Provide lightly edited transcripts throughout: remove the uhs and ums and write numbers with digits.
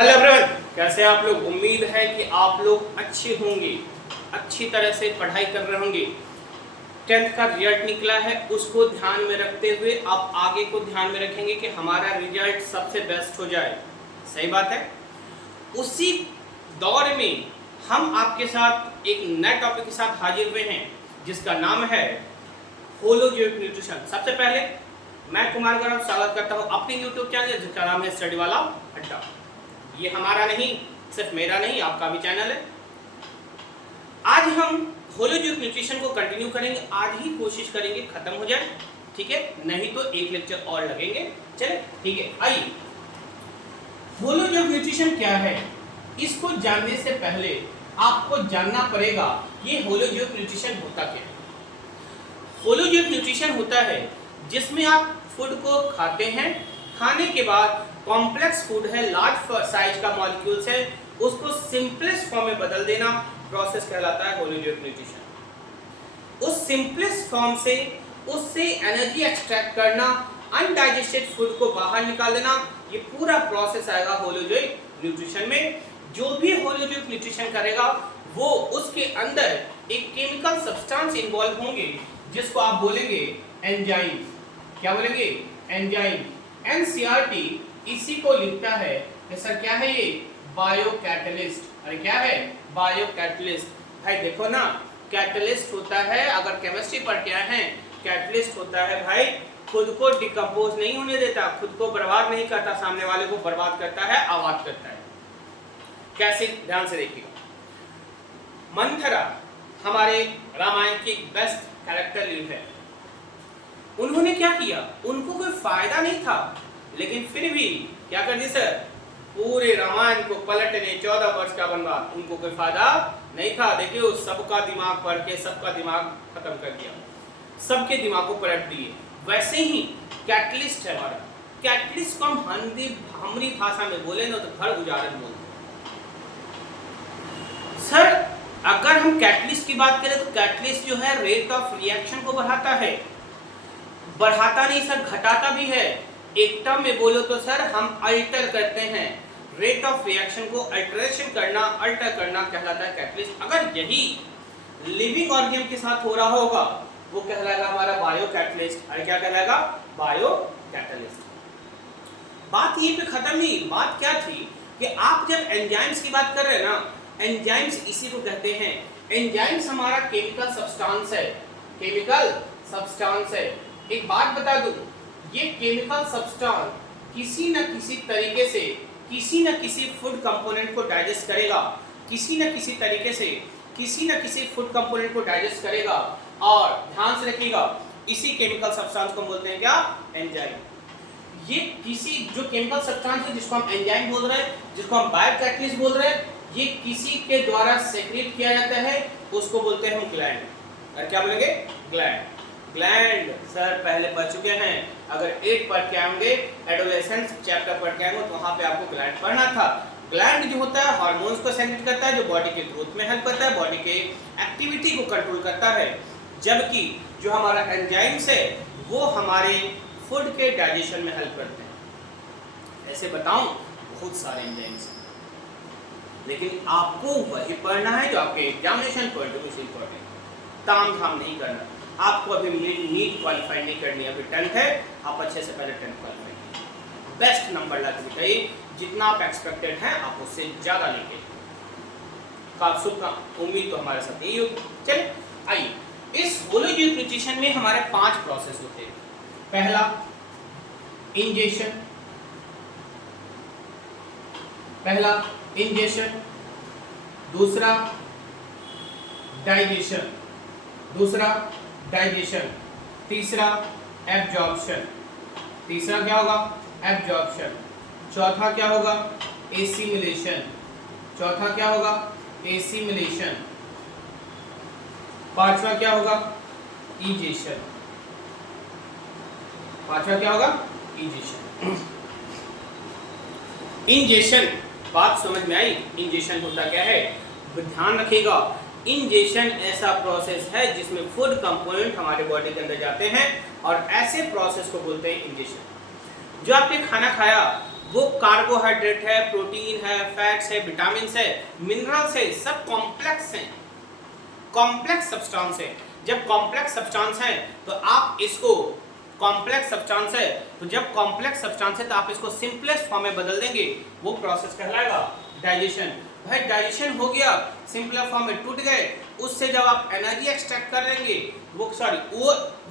Hello everyone, कैसे आप लोग। उम्मीद है कि आप लोग अच्छे होंगे, अच्छी तरह से पढ़ाई कर रहे होंगे। 10th का रिजल्ट निकला है, उसको ध्यान में रखते हुए आप आगे को ध्यान में रखेंगे कि हमारा रिजल्ट सबसे बेस्ट हो जाए। सही बात है। उसी दौर में हम आपके साथ एक नए टॉपिक के साथ हाजिर हुए हैं जिसका नाम है होलोजोइक न्यूट्रिशन। सबसे पहले मैं कुमार गौरव स्वागत करता हूं अपने YouTube चैनल जिसका नाम है स्टडी वाला अड्डा। ये हमारा नहीं, सिर्फ मेरा नहीं, आपका भी चैनल है। आज हम होलोजोइक न्यूट्रिशन को कंटिन्यू करेंगे। आज ही कोशिश करेंगे खत्म हो जाए, ठीक है, नहीं तो एक लेक्चर और लगेंगे। चले, ठीक है। आइए, होलोजोइक न्यूट्रिशन क्या है, इसको जानने से पहले आपको जानना पड़ेगा ये होलोजोइक न्यूट्रिशन होता क्या है। होलोजोइक न्यूट्रिशन होता है जिसमें आप फूड को खाते हैं, खाने के बाद कॉम्प्लेक्स फूड है, लार्ज साइज का मॉलिक्यूल्स है, उसको सिंपलेस्ट फॉर्म में बदल देना प्रोसेस कहलाता है होलोजोइक न्यूट्रिशन। उस सिंपलेस्ट फॉर्म से उससे एनर्जी एक्सट्रैक्ट करना, अनडाइजेस्टेड फूड को बाहर निकाल देना, ये पूरा प्रोसेस आएगा होलोजोइक न्यूट्रिशन में। जो भी होलोजोइक न्यूट्रिशन करेगा वो उसके अंदर एक केमिकल सब्सटेंस इन्वॉल्व होंगे जिसको आप बोलेंगे एंजाइम। क्या बोलेंगे? एंजाइम। एनसीईआरटी इसी को लिखता है कि सर क्या है ये? Bio catalyst. अरे क्या है? Bio catalyst. भाई देखो ना, कैटलिस्ट होता है, अगर केमिस्ट्री पढ़ के आए हैं, कैटलिस्ट होता है भाई खुद को डिकम्पोज नहीं होने देता, खुद को बर्बाद नहीं करता, सामने वाले को बर्बाद करता है, आबाद करता है। कैसे? ध्यान से देखिएगा। मंथरा हमारे रामायण की बेस्ट कैरेक्टर लीड है। उन्होंने क्या किया? उनको कोई फायदा नहीं था, लेकिन फिर भी क्या कर दिया सर? पूरे रामायण को पलटने 14 वर्ष का वनवास, उनको कोई फायदा नहीं था। देखिए, सबका दिमाग पढ़ के सबका दिमाग खत्म कर दिया, सबके दिमाग को पलट दिए। वैसे ही कैटलिस्ट है हमारा। कैटलिस्ट को हम हमारी भाषा में बोले ना तो घर उजाड़न बोलते हैं। सर अगर हम कैटलिस्ट की बात करें तो कैटलिस्ट जो है रेट ऑफ रिएक्शन को बढ़ाता है। बढ़ाता नहीं सर, घटाता भी है। एक टर्म में बोलो तो सर हम अल्टर करते हैं। रेट ऑफ रिएक्शन को अल्टरेशन करना, अल्टर करना कहलाता है कैटलिस्ट। अगर यही लिविंग ऑर्गेनिज्म के साथ हो रहा होगा वो कहलाएगा हमारा बायो कैटलिस्ट। अरे क्या कहलाएगा? Bio catalyst. बात यहीं पे खत्म नहीं। बात क्या थी कि आप जब एंजाइम्स की बात कर रहे हैं ना, एंजाइम्स इसी को कहते हैं। एंजाइम्स हमारा केमिकल सब्सटेंस है, केमिकल सब्सटेंस है। एक बात बता दूं, ये केमिकल सब्सटेंस किसी न किसी तरीके से किसी न किसी फूड कंपोनेंट को डाइजेस्ट करेगा, किसी न किसी तरीके से किसी न किसी फूड कंपोनेंट को डाइजेस्ट करेगा। और ध्यान से रखिएगा, इसी केमिकल सब्सटेंस को बोलते हैं क्या? एंजाइम। ये किसी जो केमिकल सब्सटेंस है जिसको हम एंजाइम बोल रहे हैं, जिसको हम बायो कैटलिस्ट बोल रहे हैं, ये किसी के द्वारा सेक्रेट किया जाता है, उसको बोलते हैं हम ग्लैंड। और क्या बोलेंगे? ग्लैंड। ग्लैंड सर पहले पढ़ चुके हैं। अगर 8 पढ़ के आएंगे, एडोलेसेंस चैप्टर पढ़ के आएंगे तो वहां पे आपको ग्लैंड पढ़ना था। ग्लैंड जो होता है हार्मोन्स को सेक्रेट करता है, जो बॉडी के ग्रोथ में हेल्प करता है, बॉडी के एक्टिविटी को कंट्रोल करता है। जबकि जो हमारा एंजाइम्स है वो हमारे फूड के डाइजेशन में हेल्प करते हैं। ऐसे बताऊं, बहुत सारे एंजाइम्स हैं, लेकिन आपको वही पढ़ना है जो आपके एग्जामिनेशन पॉइंट ऑफ व्यू से इम्पोर्टेंट है। ताम झाम नहीं करना। आपको अभी नीट क्वालिफाई नहीं करनी है, अभी 10th है, आप अच्छे से पहले 10th क्वालिफाई कीजिए, बेस्ट नंबर ला के बिठाइए। जितना आप एक्सपेक्टेड हैं आप उससे ज़्यादा लेके का उम्मीद तो हमारे साथ यही होगी। चलिए आइए, इस होलोजोइक न्यूट्रिशन में हमारे 5 प्रोसेस होते हैं। पहला इंजेशन, दूसरा डाइजेशन, तीसरा एब्जॉर्प्शन। तीसरा क्या होगा? एब्जॉर्प्शन। चौथा क्या होगा? एसिमिलेशन। पांचवा क्या होगा? इजेशन। इंजेशन। बात समझ में आई? इंजेशन होता क्या है? ध्यान रखिएगा, इंजेशन ऐसा प्रोसेस है जिसमें फूड कंपोनेंट हमारे बॉडी के अंदर जाते हैं और ऐसे प्रोसेस को बोलते हैं इंजेशन। जो आपने खाना खाया वो कार्बोहाइड्रेट है, प्रोटीन है, फैट्स है, विटामिन है, मिनरल्स है, सब कॉम्प्लेक्स हैं, कॉम्प्लेक्स सब्सटेंस है। जब कॉम्प्लेक्स सब्सटेंस है तो आप इसको कॉम्प्लेक्स सब्सटेंस है, तो जब कॉम्प्लेक्स सब्सटेंस है तो आप इसको सिंपलेस्ट फॉर्म में बदल देंगे, वो प्रोसेस कहलाएगा डाइजेशन। भाई डाइजेशन हो गया, सिंपलर फॉर्म में टूट गए, उससे जब आप एनर्जी एक्सट्रैक्ट कर लेंगे वो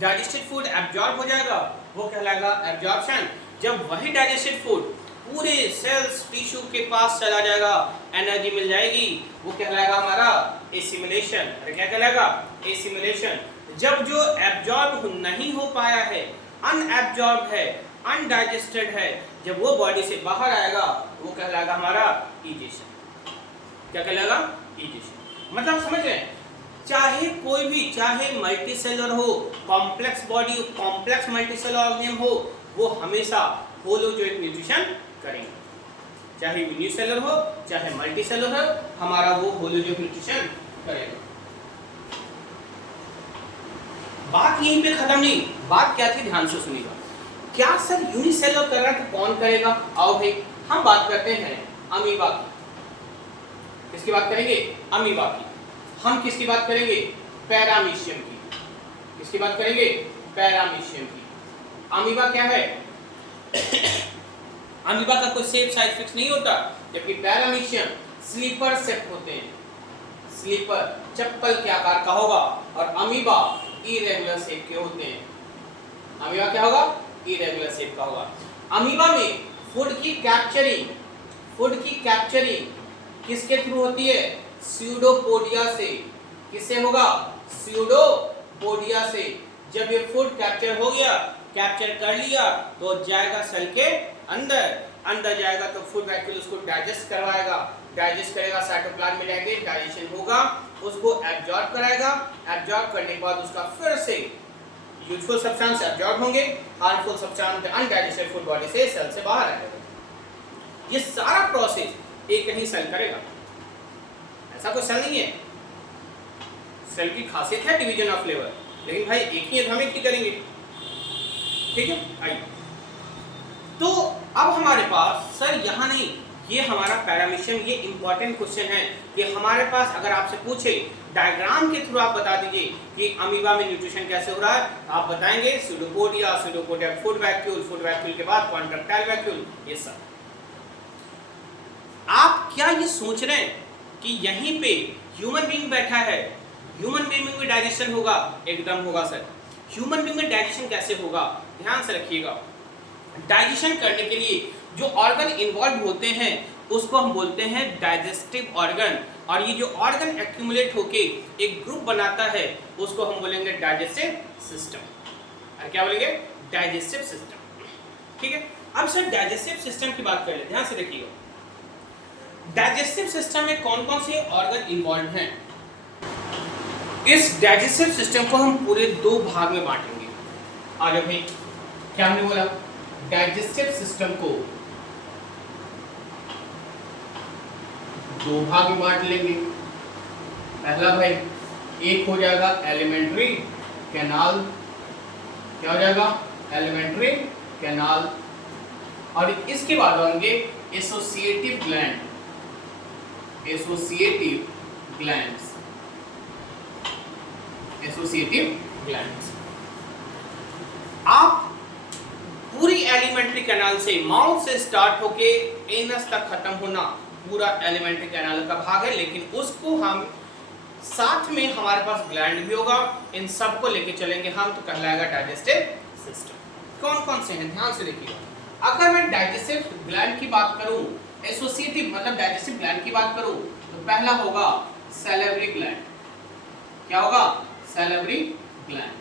डाइजेस्टेड फूड एब्जॉर्ब हो जाएगा, वो कहलाएगा एब्जॉर्प्शन। जब वही डाइजेस्टेड फूड पूरे सेल्स टिश्यू के पास चला जाएगा, एनर्जी मिल जाएगी, वो कहलाएगा हमारा एसिमिलेशन। अरे क्या कहलाएगा? एसिमिलेशन। जब जो एब्जॉर्ब नहीं हो पाया है, अनएब्जॉर्ब है, अनडाइजेस्टेड है, जब वो बॉडी से बाहर आएगा, वो कहलाएगा हमारा इजेशन। क्या कहलाएगा? इजेशन। मतलब समझ रहे हैं, चाहे कोई भी, चाहे मल्टी सेलर हो, complex body, complex multi cellular organism हो, वो हमेशा होलोजोइक न्यूट्रिशन करेंगे। चाहे यूनिसेलर हो, चाहे मल्टी सेलर हो, हमारा वो होलोजोइक न्यूट्रिशन करेगा। बात यहीं पे खत्म नहीं, बात क्या थी, ध्यान से सुनिएगा। क्या सर यूनिसेलर कर रहा है तो कौन करेगा? आओ भाई हम बात करते हैं अमीबा की। किसकी बात करेंगे? अमीबा की। हम किसकी बात करेंगे? पैरामीशियम की। किसकी बात करेंगे? पैरामीशियम की। अमीबा क्या है? अमीबा का कोई शेप साइज फिक्स नहीं होता, जबकि पैरामीशियम स्लीपर शेप होते हैं। स्लीपर चप्पल के आकार का होगा, और अमीबा इरेगुलर शेप के होते हैं। अमीबा क्या होगा? इरेगुलर शेप का होगा। अमीबा में फूड की कैप्चरिंग किसके थ्रू होती है? स्यूडोपोडिया से। किससे होगा? स्यूडोपोडिया से। जब ये फूड कैप्चर हो गया, कैप्चर कर लिया, तो जाएगा सेल के अंदर जाएगा, तो फूड वैक्यूल उसको डाइजेस्ट करवाएगा, डाइजेस्ट करेगा, साइटोप्लाज्म में जाएंगे, डाइजेशन होगा, उसको एब्जॉर्ब कराएगा, एब्जॉर्ब करने के बाद उसका फिर से यूजफुल सब्सटेंस एब्जॉर्ब होंगे, harmful substance undigested food body से सेल से बाहर आएगा। ये सारा प्रोसेस एक ही सेल करेगा, ऐसा कोई सेल नहीं है। सेल की खासियत है डिवीजन ऑफ लेबर, लेकिन भाई एक ही हम एक ही करेंगे। ठीक है, आइए। तो अब हमारे पास सर यहाँ नहीं, ये हमारा पैरामीशियम, ये इंपॉर्टेंट क्वेश्चन है कि हमारे पास अगर आपसे पूछे डायग्राम के थ्रू आप बता दीजिए कि अमीबा में न्यूट्रिशन कैसे हो रहा है, आप बताएंगे स्यूडोपोडिया फूड वैक्यूल के बाद कॉन्ट्रैक्टाइल वैक्यूल, ये सब। आप क्या ये सोच रहे हैं कि यहीं पे ह्यूमन बीइंग बैठा है, ह्यूमन बीइंग में डाइजेशन होगा? एकदम होगा सर। ह्यूमन बीइंग में डाइजेशन कैसे होगा? ध्यान से रखिएगा। डाइजेशन करने के लिए जो ऑर्गन इन्वॉल्व होते हैं उसको हम बोलते हैं डाइजेस्टिव ऑर्गन, और ये जो ऑर्गन एक्यूमुलेट होके एक ग्रुप बनाता है उसको हम बोलेंगे डाइजेस्टिव सिस्टम। क्या बोलेंगे? Digestive system. ठीक है, अब सर डाइजेस्टिव सिस्टम की बात कर ले, ध्यान से देखिएगा। डाइजेस्टिव सिस्टम में कौन कौन से ऑर्गन इन्वॉल्व हैं? इस डाइजेस्टिव सिस्टम को हम पूरे दो भाग में बांटेंगे। आगे भाई क्या हमने बोला? डाइजेस्टिव सिस्टम को दो भाग में बांट लेंगे। पहला भाई एक हो जाएगा एलिमेंट्री कैनाल। क्या हो जाएगा? Alimentary canal. और इसके बाद होंगे एसोसिएटिव ग्लैंड। Associative glands. आप पूरी एलिमेंट्री कैनाल से, माउथ से स्टार्ट होके एनस तक खत्म होना पूरा एलिमेंट्री कैनाल का भाग है, लेकिन उसको हम साथ में हमारे पास ग्लैंड भी होगा, इन सब को लेके चलेंगे हम, तो कहलाएगा डाइजेस्टिव सिस्टम। कौन कौन से हैं? ध्यान से देखिएगा। अगर मैं डाइजेस्टिव ग्लैंड की बात करूं, एसोसिएटिव मतलब डाइजेस्टिव ग्लैंड की बात करूं, तो पहला होगा सैलिवरी ग्लैंड। क्या होगा? Salivary gland.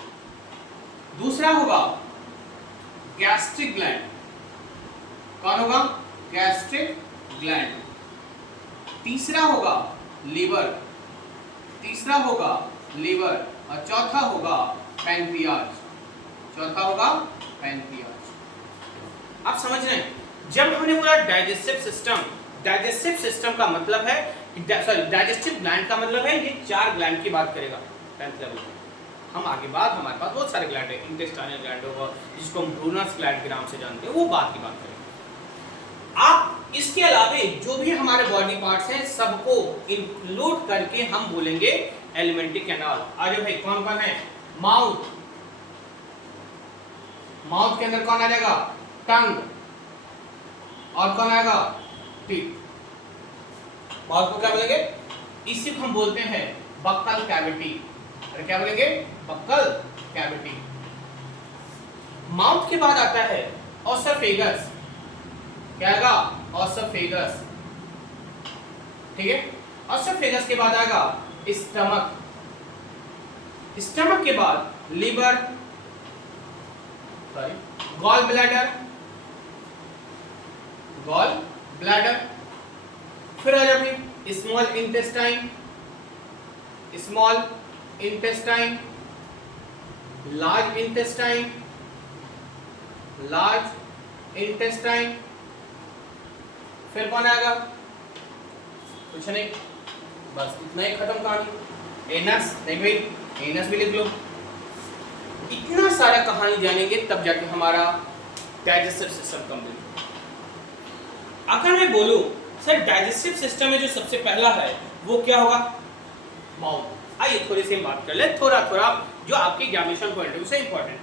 दूसरा होगा गैस्ट्रिक ग्लैंड। कौन होगा? Gastric gland. तीसरा होगा लीवर। और चौथा होगा पैंक्रियाज। आप समझ रहे हैं? जब हमने बोला डाइजेस्टिव सिस्टम का मतलब है, डाइजेस्टिव ग्लैंड का मतलब है ये चार ग्लैंड की बात करेगा। हम आगे बाद हमारे पास बहुत सारे ग्लैंड है, इंटेस्टाइनल ग्लैंड होगा जिसको हम ब्रूनस ग्लैंड के नाम से जानते हैं, वो बात की बात करेंगे। आप इसके अलावे जो भी हमारे बॉडी पार्ट्स हैं सबको इंक्लूड करके हम बोलेंगे एलिमेंट्री कैनाल। आज भाई कौन कौन है? माउथ, माउथ के अंदर कौन आ जाएगा? टंग, और कौन आएगा? टीथ। माउथ को क्या बोलेंगे? इसी को हम बोलते हैं बक्कल कैविटी। अरे क्या बोलेंगे? Buccal cavity. माउथ के बाद आता है ओसोफेगस। क्या आएगा? ओसोफेगस, ठीक है। ओसोफेगस के बाद आएगा स्टमक, स्टमक के बाद liver, sorry gall bladder, gall bladder. फिर आ जाए small intestine, small intestine, large intestine, large intestine. फिर कौन आएगा? कुछ नहीं, बस इतना ही खत्म कहानी। एनस, नहीं भाई एनस भी लिख लो। इतना सारा कहानी जानेंगे तब जाके हमारा डाइजेस्टिव सिस्टम कंप्लीट। अगर मैं बोलूं सर डाइजेस्टिव सिस्टम में जो सबसे पहला है वो क्या होगा? माउथ। आइए थोड़ी सी बात कर ले, थोड़ा थोड़ा जो आपकी एग्जामिनेशन पॉइंट है से इंपॉर्टेंट।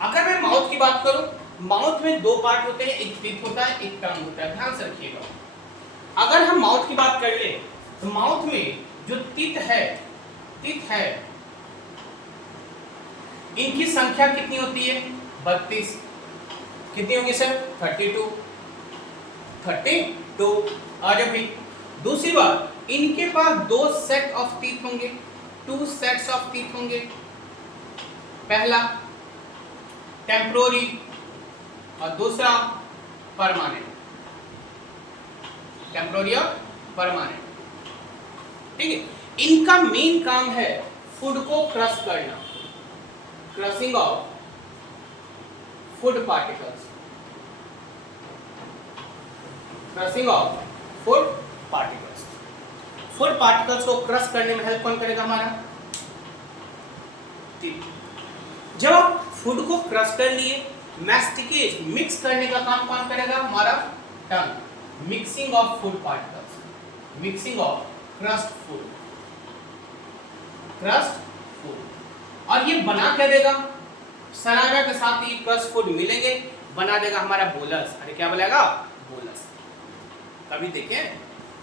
अगर मैं माउथ की बात करूं, माउथ में दो पार्ट होते हैं, एक टीथ होता है, एक टंग होता है, ध्यान से रखिएगा। अगर हम माउथ की बात कर ले तो माउथ में जो टीथ है, टीथ है, इनकी संख्या कितनी होती है? 32। कितनी होगी सर? 32, 32। आ जाओ भाई। दूसरी बात, इनके पास दो सेट ऑफ टीथ होंगे, 2 सेट्स ऑफ टीथ होंगे। पहला टेम्पोररी और दूसरा परमानेंट, टेम्पोररी और परमानेंट, ठीक है। इनका मेन काम है फूड को क्रश करना, crushing of food particles, crushing of food particles. Food particles को क्रश करने में हेल्प कौन करेगा? हमारा टीथ। जब आप फूड को क्रश कर लिए, मैस्टिकेट मिक्स करने का काम कौन करेगा? हमारा tongue. Mixing of food particles, mixing of crushed food, crushed food. और ये बना क्या देगा? सलाइवा के साथ ये क्रस्ट फूड मिलेंगे, बना देगा हमारा बोलस। अरे क्या बोलेगा? बोलस। कभी देखें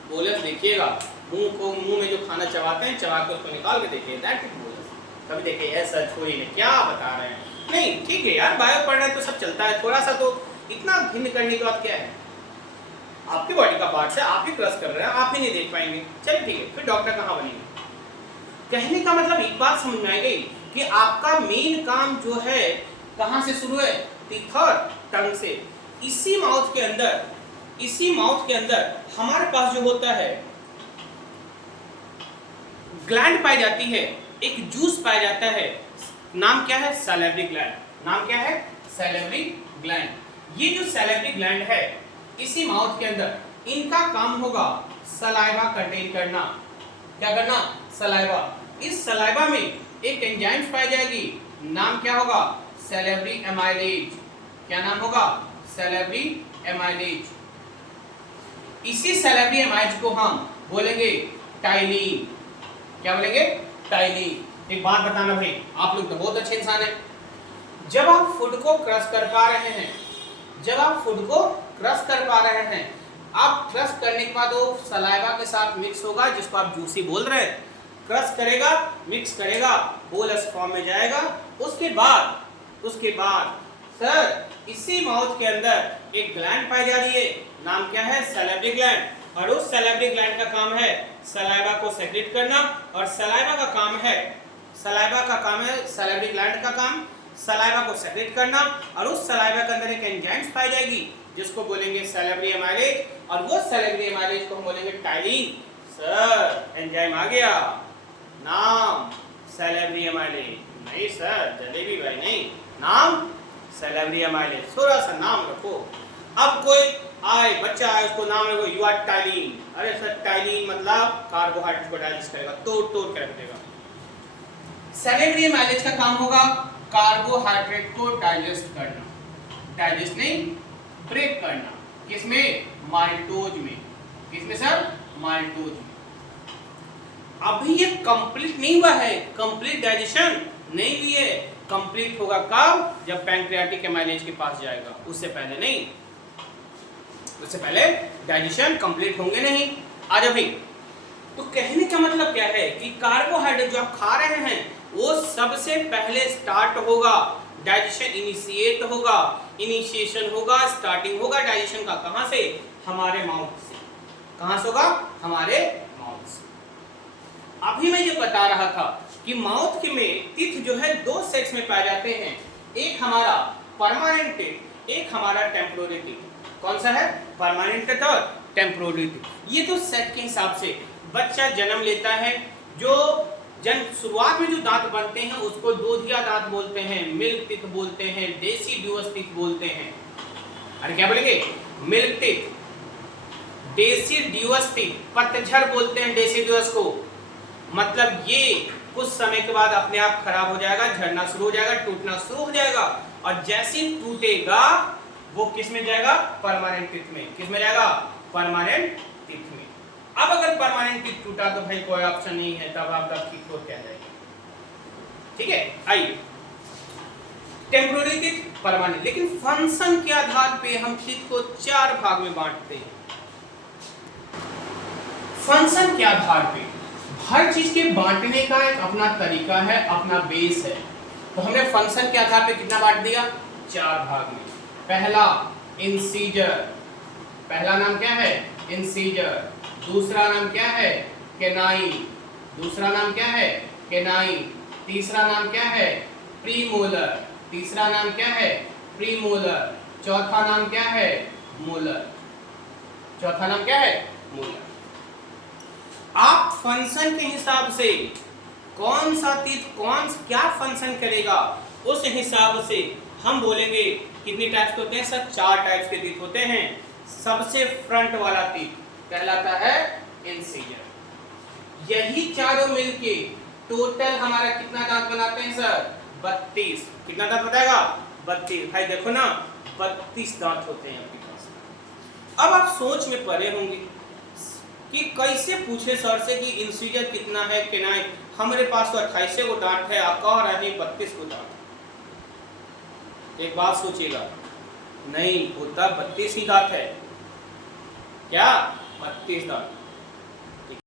बोलस? देखिएगा मुंह में जो खाना चबाते हैं, चबा के उसको निकाल के देखिए, दैट इज बोलस। कभी देखिए ऐसा छोड़िए, क्या बता रहे हैं? नहीं ठीक है यार, बायो पढ़ रहे हैं तो सब चलता है, थोड़ा सा तो इतना भिन्न करने की बात क्या है? आपकी बॉडी का पार्ट है, आप ही क्रश कर रहे हैं, आप ही नहीं देख पाएंगे। चलिए ठीक है, फिर डॉक्टर कहाँ बनेंगे? कहने का मतलब एक बात समझ में आई गई कि आपका मेन काम जो है कहाँ से शुरू है? टीथ और टंग से। इसी माउथ के अंदर, इसी माउथ के अंदर हमारे पास जो होता है ग्लैंड पाई जाती है, एक जूस पाया जाता है, नाम क्या है? Salivary gland. नाम क्या है? Salivary gland. ये जो सैलिवरी ग्लैंड है इसी माउथ के अंदर, इनका काम होगा सलाइवा कंटेन करना। क्या करना? सलाइवा। इस सलाइवा में एक एंजाइम पाई जाएगी, नाम क्या होगा? Salivary amylase. क्या नाम होगा? Salivary amylase. इसी सैलिवरी एमाइलेज को हम बोलेंगे टाइलिन। क्या बोलेंगे? टाइलिन। एक बात बताना भाई, आप लोग तो बहुत अच्छे इंसान हैं। जब आप फूड को क्रश कर पा रहे हैं, जब आप फूड को क्रश कर पा रहे हैं, आप क्रश करने के बाद वो सलाइवा के साथ मिक्स होगा, जिसको आप जूसी बोल रहे हैं। क्रश करेगा, मिक्स करेगा, बोलस फॉर्म में जाएगा। उसके बाद सर इसी माउथ के अंदर एक ग्लैंड पाई जा रही है, नाम क्या है? Salivary gland. और उस सैलिवरी ग्लैंड का काम है सलाइवा को सेक्रेट करना, और सलाइवा का काम है सैलिवरी ग्लैंड का काम सलाइवा को सेक्रेट करना। और उस सलाइवा के अंदर एक एंजाइम्स पाई जाएगी जिसको बोलेंगे सैलिवरी एमाइलेज, और वो सैलिवरी एमाइलेज को हम बोलेंगे टाइलिन। सर एंजाइम आ गया, नाम सैलिवरी एमाइलेज। नहीं सर जलेबी भाई नहीं, नाम सैलिवरी एमाइलेज। थोड़ा सा नाम रखो। अब कोई आए, बच्चा आए, उसको नाम रखो यू आर टाइलिन। अरे सर टाइलिन मतलब कार्बोहाइड्रेट को डाइजेस्ट करेगा, तोड़ कर रख देगा। सैलिवरी एमाइलेज का काम होगा कार्बोहाइड्रेट को डाइजेस्ट करना, डाइजेस्ट नहीं ब्रेक करना। किसमें? माल्टोज में। किसमें सर? माल्टोज में। अभी ये कंप्लीट नहीं हुआ है, कंप्लीट डाइजेशन नहीं हुई है। कंप्लीट होगा कब? जब पैंक्रियाटिक एमाइलेज के पास जाएगा, उससे पहले नहीं। उससे पहले डाइजेशन कंप्लीट होंगे नहीं। आज अभी तो कहने का मतलब क्या है कि कार्बोहाइड्रेट जो आप खा रहे हैं वो सबसे पहले स्टार्ट होगा, डाइजेशन इनिशिएट होगा, इनिशिएशन होगा, स्टार्टिंग होगा डाइजेशन का। कहां से? हमारे माउथ से। कहां से होगा? हमारे माउथ से। अभी मैं ये बता रहा था कि माउथ के में टीथ जो है दो सेट्स में पाए जाते हैं, एक हमारा परमानेंट टीथ, एक हमारा टेम्पोररी टीथ। कौन सा है? परमानेंट टीथ और टेम्पोररी टीथ। ये तो सेट के हिसाब से बच्चा जन्म लेता है, जो शुरुआत में जो दांत बनते हैं उसको दूधिया दांत बोलते हैं, मिल्क टीथ बोलते हैं, देसी ड्यूअस टीथ बोलते हैं। अरे क्या बोलेंगे? मिल्क टीथ, देसी ड्यूअस टीथ, पतझड़ बोलते हैं देसी ड्यूअस को। मतलब ये कुछ समय के बाद अपने आप खराब हो जाएगा, झड़ना शुरू हो जाएगा, टूटना शुरू हो जाएगा, और जैसे ही टूटेगा वो किस में जाएगा? परमानेंट टीथ में। किस में जाएगा? परमानेंट टीथ में। अब अगर परमानेंट टीथ टूटा तो भाई कोई ऑप्शन नहीं है, तब आपका टीथ हो क्या जाएगा? ठीक है, आइए। Temporary teeth, permanent. लेकिन फंक्शन के आधार पे हम टीथ को चार भाग में बांटते हैं। फंक्शन के आधार पे हर चीज के बांटने का एक अपना तरीका है, अपना बेस है। तो हमने फंक्शन के आधार पे कितना बांट दिया? चार भाग में। पहला इंसीजर, पहला नाम क्या है? इंसीजर। दूसरा नाम क्या है? केनाइन। दूसरा नाम क्या है? केनाइन। तीसरा नाम क्या है? प्रीमोलर। तीसरा नाम क्या है? प्रीमोलर। चौथा नाम क्या है? मोलर। चौथा नाम क्या है? मोलर। आप फंक्शन के हिसाब से कौन सा टीथ क्या फंक्शन करेगा, उस हिसाब से हम बोलेंगे कितनी टाइप्स के होते हैं सर? चार टाइप्स के टीथ होते हैं। सबसे फ्रंट वाला टीथ कहलाता है इंसीजर। यही चारों मिलके टोटल हमारा कितना दांत बनाते हैं सर? 32। कितना दांत बताएगा? 32। भाई देखो ना, 32 दांत होते हैं आपके पास। अब आप सोच में पड़े होंगे कि कैसे पूछे सर से कि इंसीजर कितना है, केनाइन? हमारे पास तो 28 गो दांत है, आप कह रहे हैं 32 गो दांत। एक बात सोचिएगा, नहीं होता 32 ही दांत है क्या? 32 दांत।